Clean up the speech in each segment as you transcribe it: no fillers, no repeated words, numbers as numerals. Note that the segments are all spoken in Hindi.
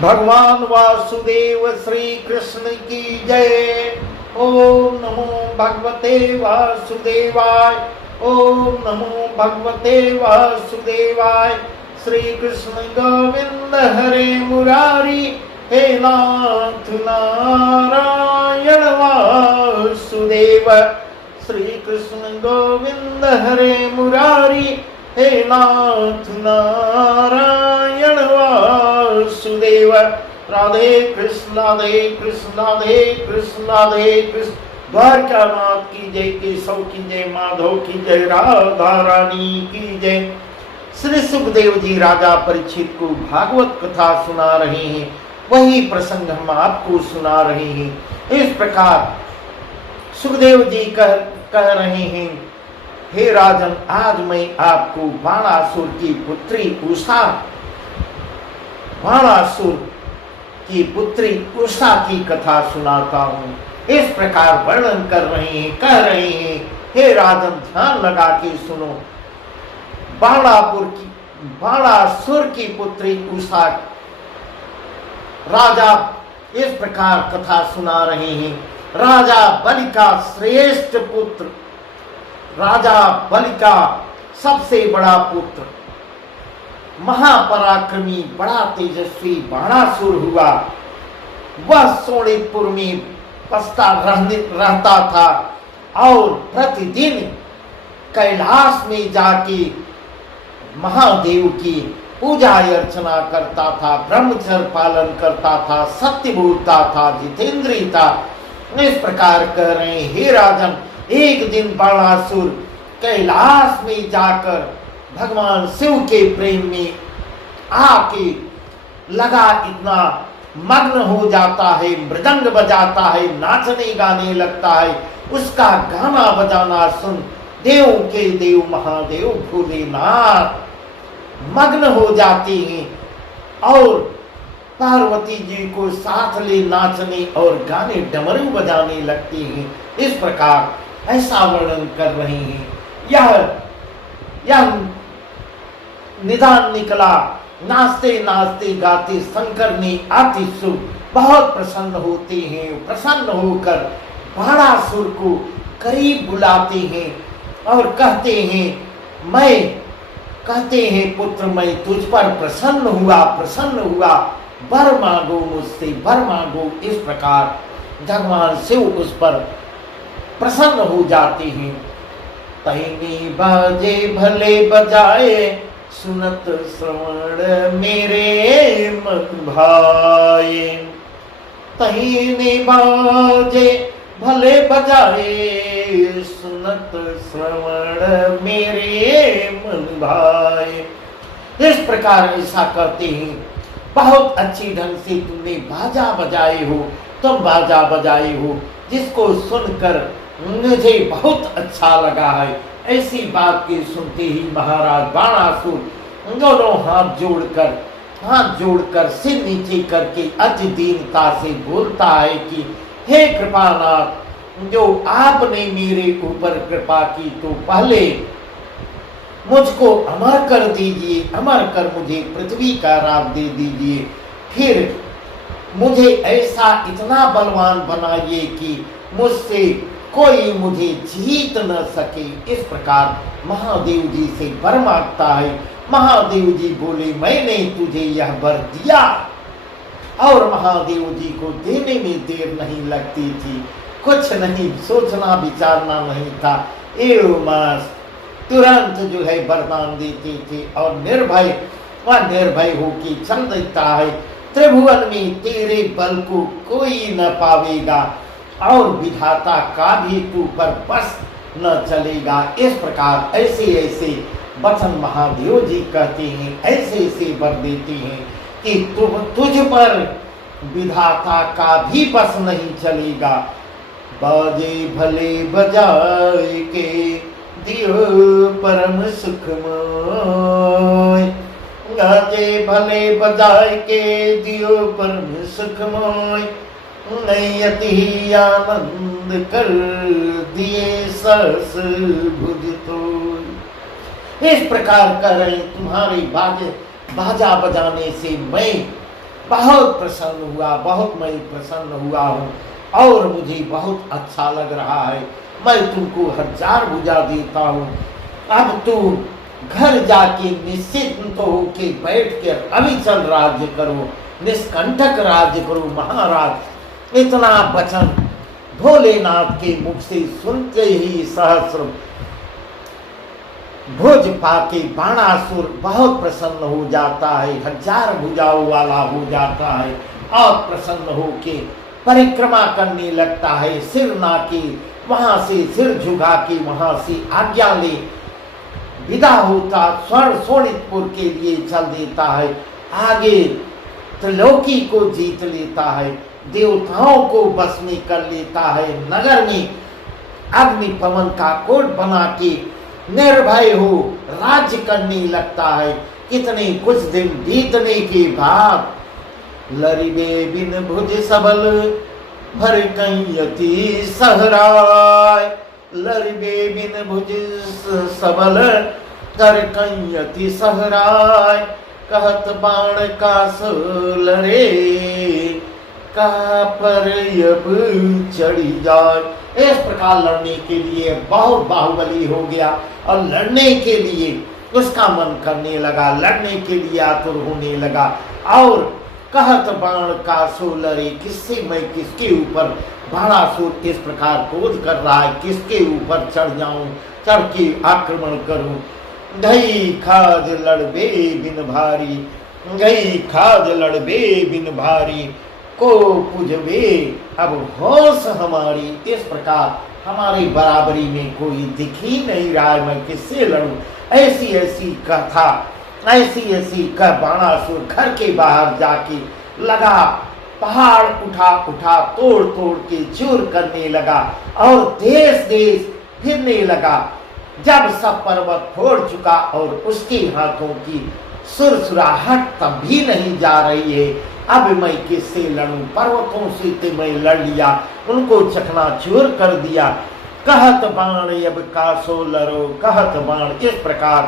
भगवान वासुदेव श्री कृष्ण की जय। ओम नमो भगवते वासुदेवाय। ओम नमो भगवते वासुदेवाय। श्री कृष्ण गोविंद हरे मुरारी, हे नाथ नारायण वासुदेव। श्री कृष्ण गोविंद हरे मुरारी, हे नाथ नारायण वासुदेव। राधे कृष्ण राधे कृष्ण राधे कृष्ण राधे कृष्ण। द्वारकानाथ की जय, केशव की जय, माधव की जय, राधा रानी की जय। श्री सुखदेव जी राजा परीक्षित को भागवत कथा सुना रहे हैं, वही प्रसंग हम आपको सुना रहे हैं। इस प्रकार सुखदेव जी कह रहे हैं, हे राजन, आज मैं आपको बाणासुर की पुत्री उषा, बाणासुर की पुत्री उषा की कथा सुनाता हूँ। इस प्रकार वर्णन कर रहे हैं, कह रहे हैं, हे राजन ध्यान लगा के सुनो। बाणासुर की पुत्री उषा, राजा इस प्रकार कथा सुना रहे हैं। राजा बलि का श्रेष्ठ पुत्र, राजा बलि का सबसे बड़ा पुत्र, महापराक्रमी बड़ा तेजस्वी बाणासुर हुआ। वह सोनितपुर में बसता रहता था और प्रतिदिन कैलाश में जाके महादेव की पूजा अर्चना करता था, ब्रह्मचर्य पालन करता था, सत्य बोलता था, जितेंद्रिय था। इस प्रकार कह रहे हैं, हे राजन, एक दिन बाणासुर कैलाश में जाकर भगवान शिव के प्रेम में आके लगा, इतना मग्न हो जाता है, मृदंग बजाता है, नाचने गाने लगता है। उसका गाना बजाना सुन देव के देव महादेव भोलेनाथ मग्न हो जाते हैं और पार्वती जी को साथ ले नाचने और गाने डमरू बजाने लगते हैं। इस प्रकार ऐसा वर्णन कर रहे हैं। यह निदान निकला। नाचते नाचते गाते शंकर ने अति सुख बहुत प्रसन्न होते हैं। प्रसन्न होकर बाणासुर को करीब बुलाते हैं और कहते हैं पुत्र, मैं तुझ पर प्रसन्न हुआ, वर मांगो मुझसे, वर मांगो। इस प्रकार भगवान शिव उस पर प्रसन्न हो जाते हैं। तैनी बाजे भले बजाए, सुनत श्रवण मेरे मन भाए। तैनी बाजे भले बजाए, सुनत श्रवण मेरे मन भाए। इस प्रकार ऐसा कहते हैं, बहुत अच्छी ढंग से तुमने बाजा बजाए हो, तुम बाजा बजाए हो, जिसको सुनकर मुझे बहुत अच्छा लगा है। ऐसी बात के सुनते ही महाराज बाणासुर दोनों हाथ जोड़कर सिर नीचे करके अति दीनता से बोलता है कि हे कृपानाथ, जो आपने मेरे ऊपर कृपा की तो पहले मुझको अमर कर दीजिए, अमर कर मुझे पृथ्वी का राज दे दीजिए, फिर मुझे ऐसा इतना बलवान बनाइए कि मुझसे कोई मुझे जीत न सके। इस प्रकार महादेव जी से वर मांगता है। महादेव जी बोले, मैंने तुझे यह वर दिया। और महादेव जी को देने में देर नहीं लगती थी, कुछ नहीं सोचना विचारना नहीं था, एवं तुरंत जो है वरदान देते थे और निर्भय होके चल देता है। त्रिभुवन में तेरे बल को कोई न पावेगा और विधाता का भी तू पर बस न चलेगा। इस प्रकार ऐसे वचन महादेव जी कहते हैं, ऐसे वर देते हैं कि तुझ पर विधाता का भी बस नहीं चलेगा। बाजे भले बजाए के दियो परम सुखमय, गाजे भले बजाए के दियो परम सुखमय, नयति ही आनंद कर दिए सरस भुज तो। इस प्रकार कर रहे, तुम्हारे बाजा बजाने से मैं बहुत प्रसन्न हुआ, बहुत मैं प्रसन्न हुआ हूँ और मुझे बहुत अच्छा लग रहा है। मैं तुमको 1000 भुजा देता हूँ। अब तू घर जाके निश्चिंत होके बैठ कर अविचल राज्य करो, निष्कंटक राज्य करो महाराज। इतना वचन भोलेनाथ के मुख से सुनते ही सहस्र भुज पाके बाणासुर बहुत प्रसन्न हो जाता है, 1000 भुजाओं वाला हो जाता है और प्रसन्न होके परिक्रमा करने लगता है। सिर नाके वहां से सिर झुका के वहां से आज्ञा ले विदा होता, स्वर्ण सोनितपुर के लिए चल देता है। आगे त्रिलोकी को जीत लेता है, देवताओं को बस में कर लेता है। नगर में अग्नि पवन का कोट बना के निर्भय हो राज्य करने लगता है। कितने कुछ दिन बीतने के बाद लरिबे बिन भुज सबल भर कैयति सहराय, लरिबे बिन भुज सबल कर कैयति सहराय, कहत बाण का लरे कहा पर अब चढ़ी जाए। इस प्रकार लड़ने के लिए बहुत बाहुबली हो गया और लड़ने के लिए उसका मन करने लगा, लड़ने के लिए आतुर होने लगा। और कहत बाण का लरे, किससे मैं किसके ऊपर बाणासुर इस प्रकार क्रोध कर रहा है, किसके ऊपर चढ़ जाऊं, चढ़ के आक्रमण करूं। गई खाद लड़बे बिन भारी, गई खाद लड़बे बिन भारी, को पुजबे अब होश हमारी। इस प्रकार हमारी बराबरी में कोई दिख ही नहीं रहा है, मैं किससे लड़ूं। ऐसी ऐसी कथा, ऐसी ऐसी कह बाणासुर घर के बाहर जाके लगा, पहाड़ उठा उठा तोड़ तोड़ के चूर करने लगा और देश देश फिरने लगा। जब सब पर्वत फोड़ चुका और उसके हाथों की सुरसुराहट तब भी नहीं जा रही है, अब मैं किससे लड़ूं। पर्वतों से तो मैं लड़ लिया, उनको चकनाचूर कर दिया। कहत बाण अब कासो लरो, कहत बाण। इस प्रकार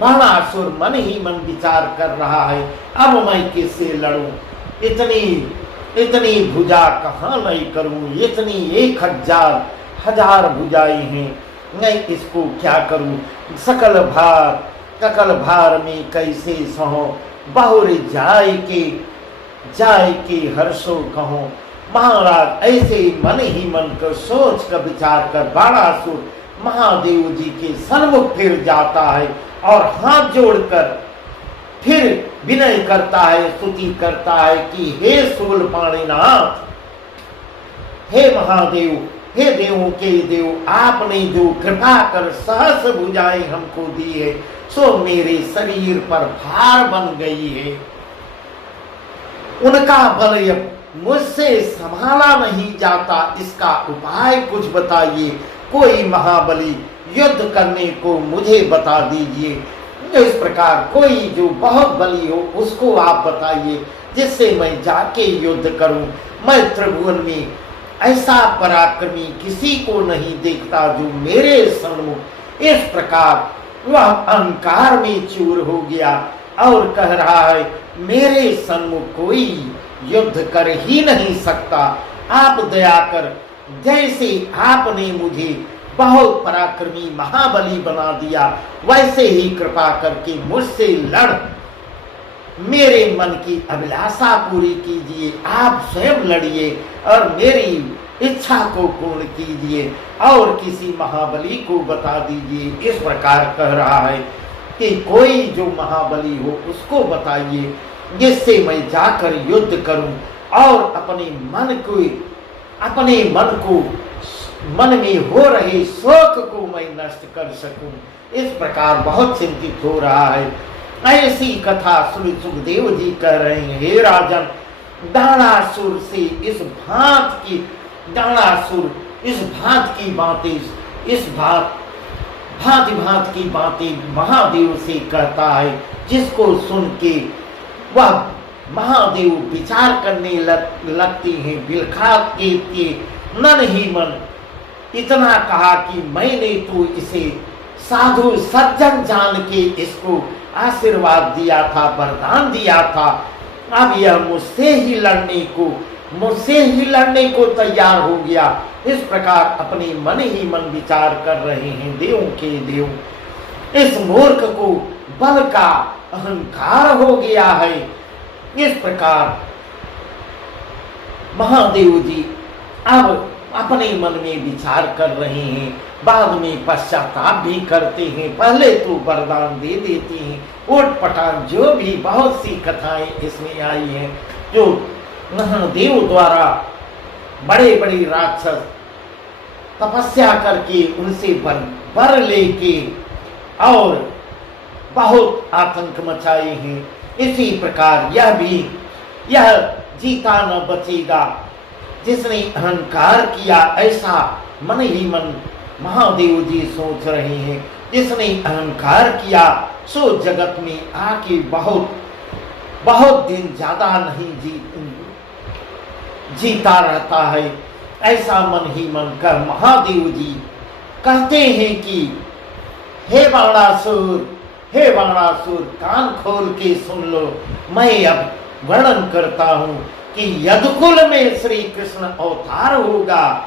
बाणासुर मन ही मन विचार कर रहा है, अब मैं किससे लड़ूं। इतनी इतनी भुजा कहाँ नहीं करूं, इतनी 1000 भुजाएं हैं, मैं इसको क्या करूं। सकल भार में कैसे सहो, बहुर जाय के हर्षो कहो। महाराज ऐसे मन ही मन कर सोच कर विचार कर बाणासुर महादेव जी के सन्मुख फिर जाता है और हाथ जोड़कर फिर विनय करता है, स्तुति करता है कि हे शूलपाणिनाथ, हे महादेव, हे देवों के देव, आपने जो कृपा कर सहस्र भुजाएं हमको दी है, सो मेरे शरीर पर भार बन गई है। उनका बल मुझसे संभाला नहीं जाता, इसका उपाय कुछ बताइए। कोई महाबली युद्ध करने को मुझे बता दीजिए। इस प्रकार कोई जो बहुत बली हो उसको आप बताइए, जिससे मैं जाके युद्ध करूं। मैं त्रिभुवन में ऐसा पराक्रमी किसी को नहीं देखता जो मेरे सन्मुख। इस प्रकार वह अहंकार में चूर हो गया और कह रहा है, मेरे सन्मुख कोई युद्ध कर ही नहीं सकता। आप दया कर, जैसे आपने मुझे बहुत पराक्रमी महाबली बना दिया, वैसे ही कृपा करके मुझसे लड़ मेरे मन की अभिलाषा पूरी कीजिए। आप स्वयं लड़िए और मेरी इच्छा को पूर्ण कीजिए और किसी महाबली को बता दीजिए। इस प्रकार कह रहा है कि कोई जो महाबली हो उसको बताइए, जिससे मैं जाकर युद्ध करूं और अपने मन में हो रहे शोक को मैं नष्ट कर सकूं। इस प्रकार बहुत चिंतित हो रहा है। ऐसी कथा श्री सुखदेव जी कह रहे हैं, हे राजन, दानासुर से इस भांत की बातें, इस भांति की बातें महादेव से कहता है, जिसको सुन के वह महादेव विचार करने लगती हैं। बिलखा के मन ही मन इतना कहा कि मैंने तो इसे साधु सज्जन जान के इसको आशीर्वाद दिया था, वरदान दिया था अब यह मुझसे ही लड़ने को तैयार हो गया। इस प्रकार अपने मन ही मन विचार कर रहे हैं देवों के देव। इस मूर्ख को बल का अहंकार हो गया है। इस प्रकार महादेव जी अब अपने मन में विचार कर रहे हैं, बाद में पश्चाताप भी करते हैं। पहले तो वरदान दे देते हैं, ओट पटान जो भी बहुत सी कथाएं इसमें आई हैं, जो महादेव द्वारा बड़े बड़े राक्षस तपस्या करके उनसे वर लेके और बहुत आतंक मचाए हैं। इसी प्रकार यह जीता न बचेगा। जिसने अहंकार किया ऐसा मन ही मन महादेव जी सोच रहे हैं। जिसने अहंकार किया सो जगत में आके बहुत दिन ज्यादा नहीं जीता रहता है। ऐसा मन ही मन कर महादेव जी कहते हैं कि हे बाणासुर कान खोल के सुन लो। मैं अब वर्णन करता हूं कि यदुकुल में श्री कृष्ण अवतार होगा,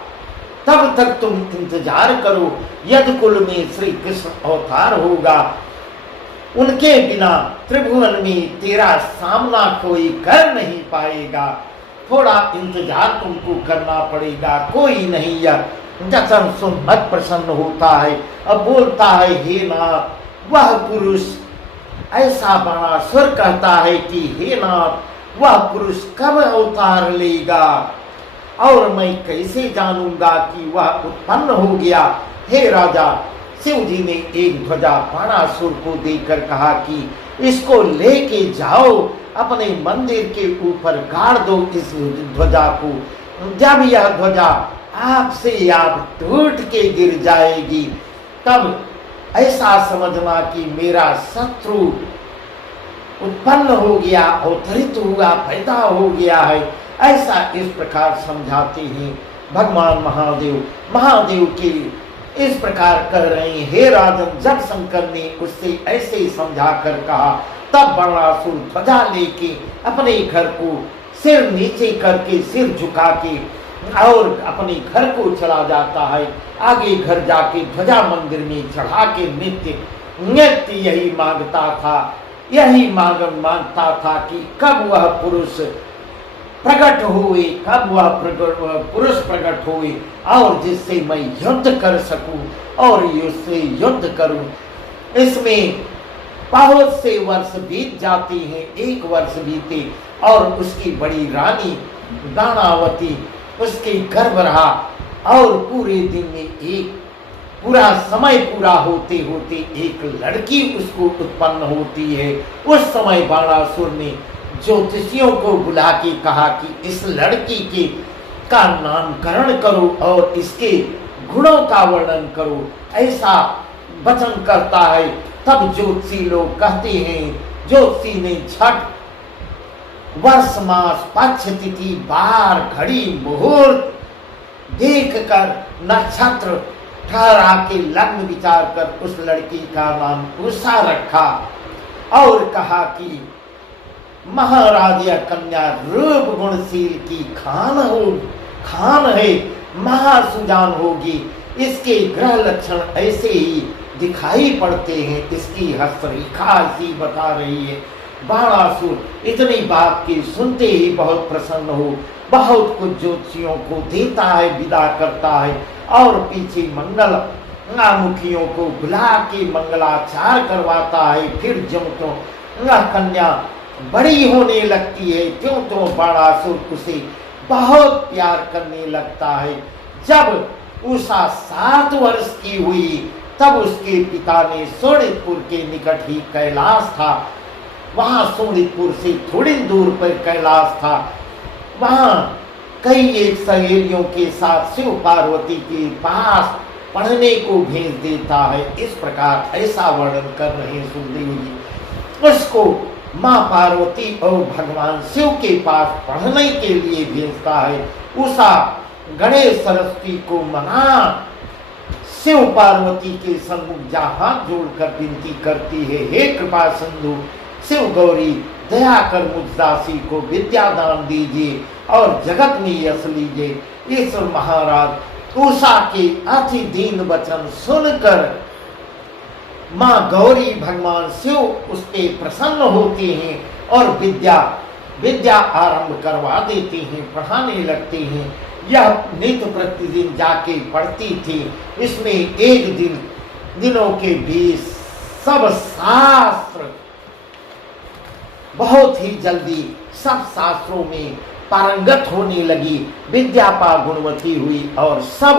तब तक तुम इंतजार करो। यदुकुल में श्री कृष्ण अवतार होगा, उनके बिना त्रिभुवन में तेरा सामना कोई कर नहीं पाएगा। थोड़ा इंतजार तुमको करना पड़ेगा। कोई नहीं यह जचन सुन मत प्रसन्न होता है। अब बोलता है हे नाथ, वह पुरुष ऐसा बाणासुर कहता है कि हे नाथ, वह पुरुष कब अवतार लेगा और मैं कैसे जानूंगा कि वह उत्पन्न हो गया। हे राजा, शिव जी ने एक ध्वजा बाणासुर को देकर कहा कि इसको लेके जाओ, अपने मंदिर के ऊपर गाड़ दो इस ध्वजा को। जब यह ध्वजा आपसे आप टूट के गिर जाएगी, तब ऐसा समझना कि मेरा शत्रु उत्पन्न हो गया, अवतरित हुआ, पैदा हो गया है। ऐसा इस प्रकार समझाते हैं भगवान महादेव के इस प्रकार कह रहे हैं। हे राजन, जब शंकर ने उससे ऐसे समझा कर कहा, तब बाणासुर ध्वजा लेके अपने घर को सिर नीचे करके, सिर झुका के और अपने घर को चला जाता है। आगे घर जाके ध्वजा मंदिर में चढ़ा के नित्य यही मांगता था कि कब वह पुरुष प्रकट हुए, कब वह पुरुष प्रकट हुए और जिससे मैं युद्ध कर सकूं और उससे युद्ध करूं। इसमें बहुत से वर्ष बीत जाते हैं। 1 वर्ष बीते और उसकी बड़ी रानी दानावती उसके गर्भ रहा और पूरे दिन में एक पूरा समय पूरा होते होते एक लड़की उसको उत्पन्न होती है। उस समय बाणासुर ने ज्योतिषियों को बुला के कहा कि इस लड़की का नामकरण करो और इसके गुणों का वर्णन करो, ऐसा वचन करता है। तब ज्योतिषी लोग कहते हैं, ज्योतिषी ने छठ वर्ष मास पक्ष तिथि बार घड़ी मुहूर्त देख कर नक्षत्र ठहरा के लग्न विचार कर उस लड़की का नाम उषा रखा और कहा कि महाराज या कन्या रूप गुणशील की खान है, महासुजान होगी। इसके ग्रह लक्षण ऐसे ही दिखाई पड़ते हैं। इसकी हस्तरेखा ऐसी बता रही है। बाणासुर इतनी बात की सुनते ही बहुत प्रसन्न हो, बहुत कुछ ज्योतिषियों को देता है, विदा करता है और पीछे मुखियों को बुला के मंगलाचार करवाता है। फिर ज्यों त्यों कन्या बड़ी होने लगती है, त्यों त्यों बाणासुर उसे बहुत प्यार करने लगता है। जब उषा 7 वर्ष की हुई, तब उसके पिता ने सोनितपुर के निकट ही कैलाश था, वहां सोनितपुर से थोड़ी दूर पर कैलाश था, वहां कई एक सहेलियों के साथ शिव पार्वती के पास पढ़ने को भेज देता है। इस प्रकार ऐसा वर्णन कर रहे सुखदेव जी। उसको माँ पार्वती और भगवान शिव के पास पढ़ने के लिए भेजता है। उषा गणेश सरस्वती को मना शिव पार्वती के सम्मुख हाथ जोड़कर विनती करती है, हे कृपा सिंधु शिव गौरी दया कर मुझ दासी को विद्या दान दीजिए और जगत में यश लीजिए। ईश्वर महाराज उषा के अति दीन वचन सुनकर माँ गौरी भगवान शिव उस पे प्रसन्न होते हैं और विद्या आरंभ करवा देते हैं, पढ़ाने लगते हैं। यह नित्य प्रतिदिन जाके पढ़ती थी। इसमें एक दिनों के बीच सब शास्त्र बहुत ही जल्दी सब शास्त्रों में पारंगत होने लगी। विद्या पा गुणवती हुई और सब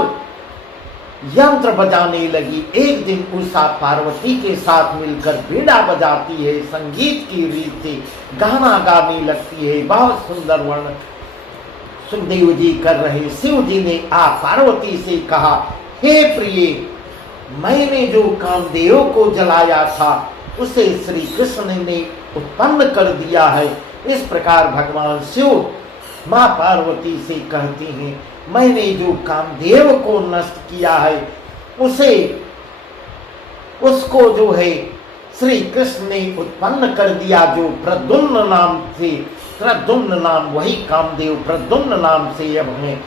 यंत्र बजाने लगी। एक दिन उषा पार्वती के साथ मिलकर बीड़ा बजाती है, संगीत की रीत से गाना गाने लगती है। बहुत सुंदर वर्णन सुखदेव जी कर रहे। शिव जी ने पार्वती से कहा, हे प्रिय, मैंने जो कामदेव को जलाया था उसे श्री कृष्ण ने उत्पन्न कर दिया है। इस प्रकार भगवान शिव माँ पार्वती से कहती हैं, मैंने जो कामदेव को नष्ट किया है उसको जो है श्री कृष्ण ने उत्पन्न कर दिया, जो प्रद्युम्न नाम से, प्रद्युम्न नाम वही कामदेव प्रद्युम्न नाम से अब हमें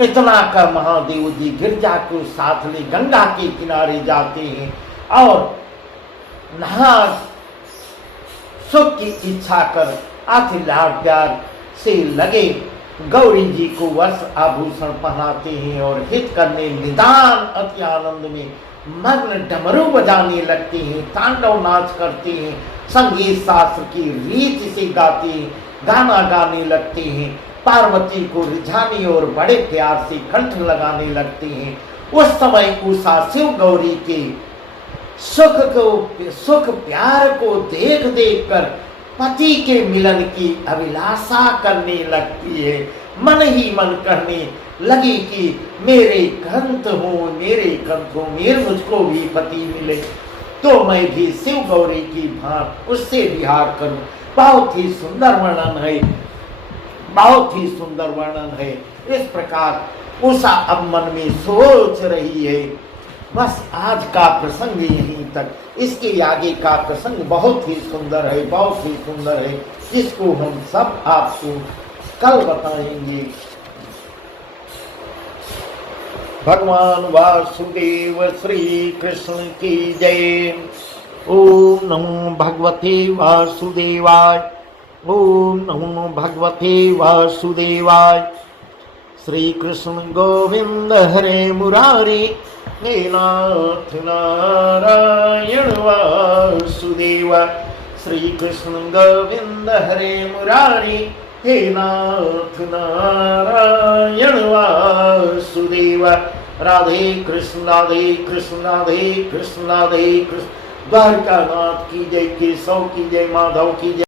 इतना कर महादेव जी गिरजा को साथ ले गंगा के किनारे जाते हैं और नहा सुख की इच्छा कर अति लाड प्यार से लगे गौरी जी को वस्त्र आभूषण पहनाते हैं और हित करने निदान अति आनंद में मग्न डमरू बजाने लगते हैं, तांडव नाच करते हैं, संगीत शास्त्र की रीत से गाते हैं, गाना गाने लगते हैं, पार्वती को रिझाने और बड़े प्यार से कंठ लगाने लगते हैं। उस समय उषा शिव गौरी के सुख प्यार को देख देख कर पति के मिलन की अभिलाषा करने लगती है। मन ही मन कहने लगी कि मेरे कंठ हो मेरे मुझको भी पति मिले तो मैं भी शिव गौरी की भांत उससे विहार करूं। बहुत ही सुंदर वर्णन है, बहुत ही सुंदर वर्णन है। इस प्रकार उषा अब मन में सोच रही है। बस आज का प्रसंग यहीं तक। इसके आगे का प्रसंग बहुत ही सुंदर है, बहुत ही सुंदर है, जिसको हम सब आपको कल बताएंगे। भगवान वासुदेव श्री कृष्ण की जय। ओम नमो भगवते वासुदेवाय। ओम नमो भगवते वासुदेवाय। श्री कृष्ण गोविंद हरे मुरारी, हे नाथ नारायण वासुदेव। श्री कृष्ण गोविंद हरे मुरारी, हे नाथ नारायण वासुदेव। राधे कृष्ण राधे कृष्ण राधे कृष्ण राधे कृष्ण। द्वारका नाथ की जय, केशव की जय, माधव की जय।